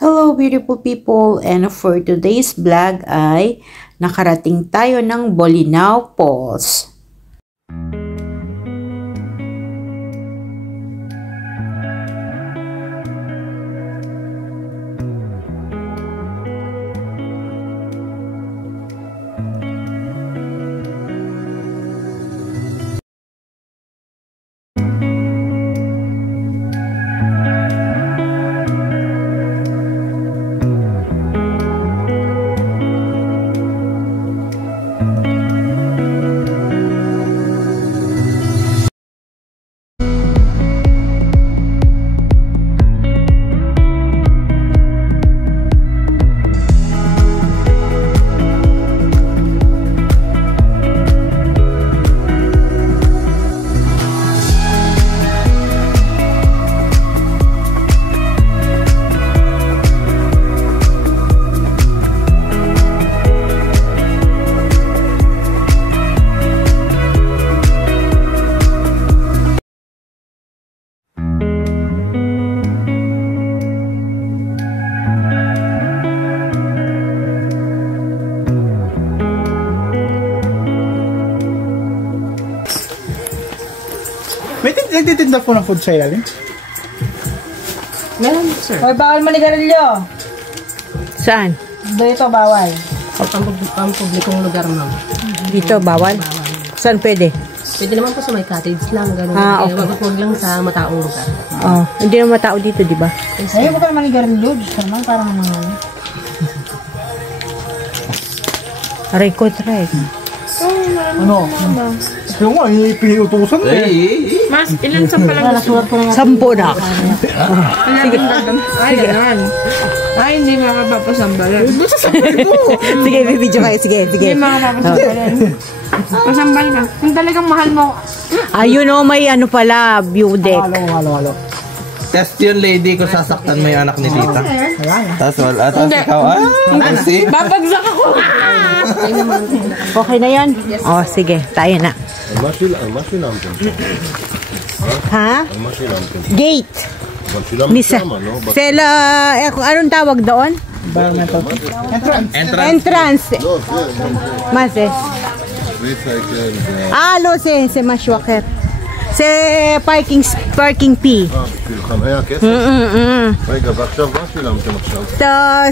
Hello beautiful people, and for today's vlog ay nakarating tayo ng Bolinao Falls. May nagtitinda po ng food sa ilalim? Meron, sir. Hoy, bawal manigarilyo. Saan? Dito, bawal. Sa pampublikong lugar, ma'am. Dito bawal? Saan pwede? Pwede naman po sa may cottage lang, gano'n. Okay. Wag lang sa mataong lugar. Oh, hindi naman matao dito, di ba? Ayaw mo ka manigarilyo. Diyos ka naman, parang mga... Aray ko, try. Ano? Yung nga, piniutusan eh. Mas, ilan sa palang Nasulat ko na nga. 10 na. Ay, gano'n. Ay, hindi makapapasambalan. Sige, bibidyo kayo. Sige. Hindi makapapasambalan. Pasambal ka. Kung talagang mahal mo. Ayun o, may ano pala, view deck. Halo. Test yun, lady, kung sasaktan mo yung anak ni tita. Tapos wala. Tapos ikaw, kasi. Babagsak ako. Okay na yan? Oh, sige. Tayo na. Ha? Gate. Nisa. Sela, anong tawag doon? Entrance. Mase. לא זה משהו אחר. זה פארקינג פי. רגע, ועכשיו מה שילמתם עכשיו?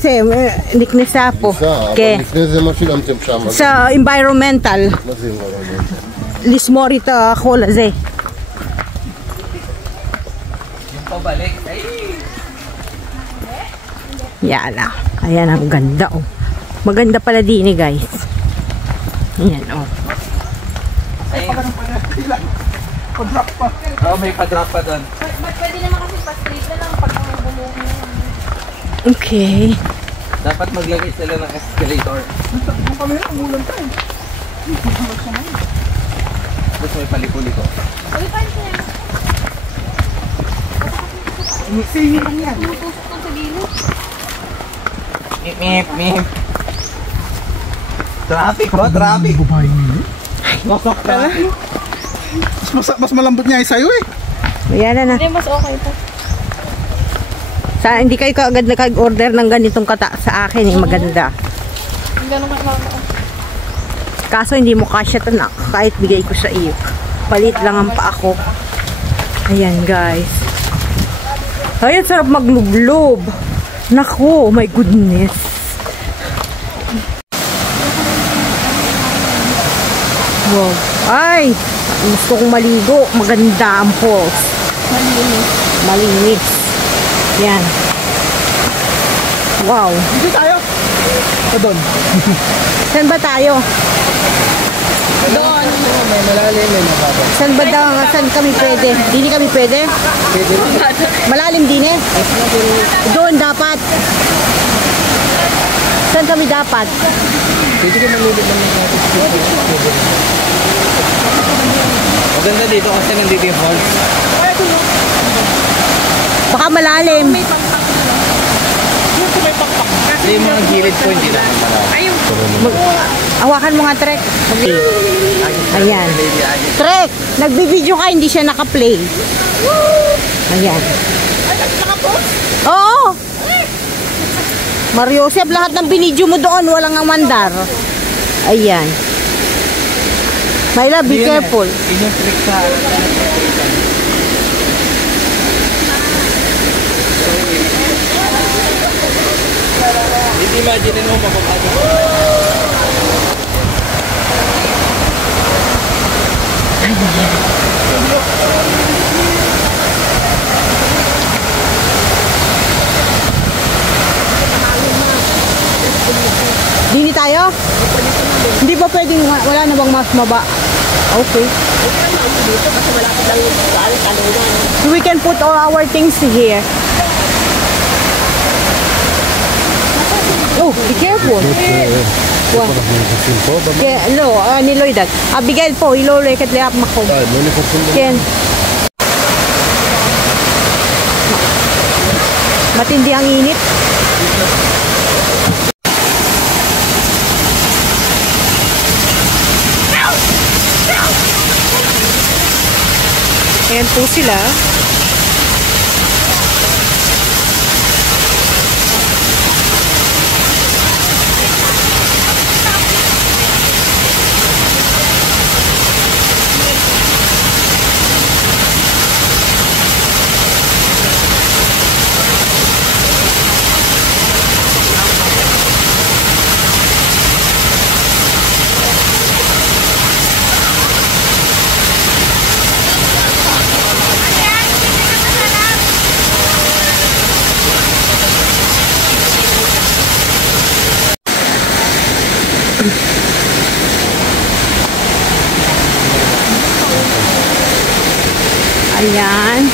זה נכנסה פה. אבל לפני זה מה שילמתם שם? זה environmental. מה זה environmental? לשמור את החול הזה. Yala. Ayan, ang ganda oh. Maganda pala din eh guys. Ayan oh. May pa-drop pa doon. Pwede naman kasi pa-straight na lang pag bumuhin. Okay. Dapat maglagay sila ng escalator. Tapos may paliko-liko. Mip. Traffic. Wasok ka na. Mas malambot niya sa'yo eh. Ayan na. Hindi, mas okay pa. Hindi kayo kaagad nag-order ng ganitong kata sa akin eh. Maganda. Gano'n ka lang. Kaso hindi mo kasya ito na. Kahit bigay ko sa iyo. Palit lang ang pa ako. Ayan guys. Ayan, sarap maglublob. Naku, oh my goodness. Wow. Ay, gusto kong maligo. Maganda ang falls. Malinis. Yan. Wow. Hindi tayo. Doon. Saan ba tayo? Doon. May malalim, may mababa. Saan ba daw? Saan kami pwede? Dini kami pwede? Pwede rin. Malalim din eh. Doon dapat. Saan kami dapat? Pwede ka malulid lang ng Maganda dito kasi nandito yung falls. Baka malalim. Kasi yung mga gilid ko hindi naman malalim. Hawakan mo nga, Trek. Ayan. Trek, nagbibideo ka, hindi siya naka-play. Ayan. Oo. Mariosep, lahat ng binidyo mo doon, walang amandar. Ayan. Myla, be careful. Inutrik sa... Hindi imagine mo mapapasok. Dini tayo? Hindi ba pwedeng wala na bang mas maba? Okay. So we can put all our things here. Oh, be careful. What? No, niloy dat. Abigail po, iloloy kat liap mako. Ken. Matindi ang init. Ayan po sila. Ayan.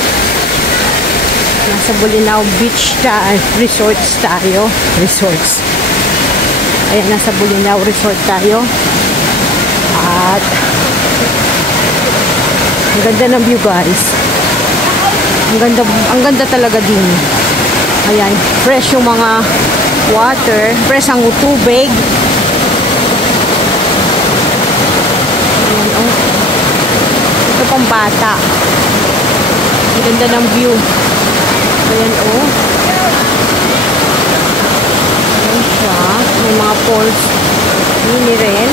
Nasa Bolinao Beach Resorts tayo. Resorts. Ayan, nasa Bolinao Resort tayo. At ang ganda ng view, guys. Ang ganda talaga din. Ayan, fresh yung mga water. Fresh ang tubig. Ayan, oh. Ito pang bata. Ang ganda ng view. Ayan, oh. Ayan siya. May mga falls. Mini rin.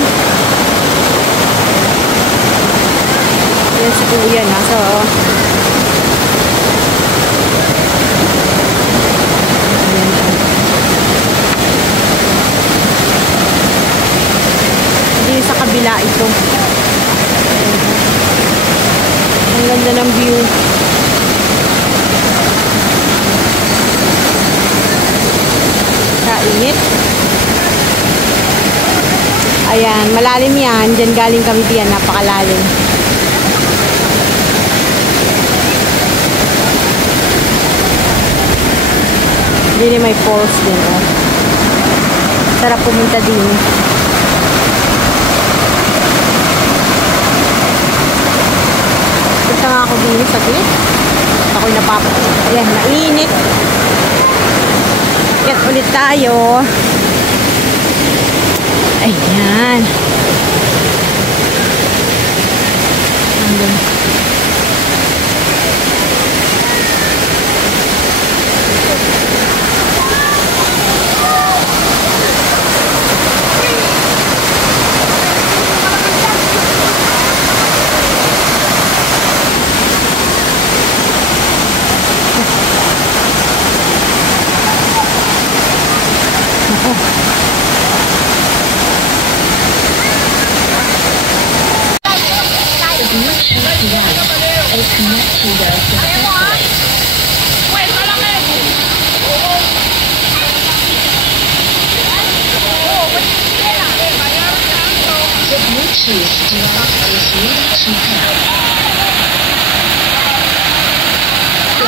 Ayan si Kuya. Nasa, oh. Ayan, oh. Hindi sa kabila ito. Ayan, oh. Ang ganda ng view. Init. Ayan, malalim yan. Diyan galing kami diyan. Napakalalim. Diyan may falls din. Oh. Sarap pumunta din. Punta nga ako din sa glit. Ako'y napapagod. Ayan, mainit. Get ulit tayo. Ayan.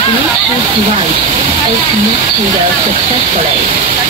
Bluetooth device is connected successfully.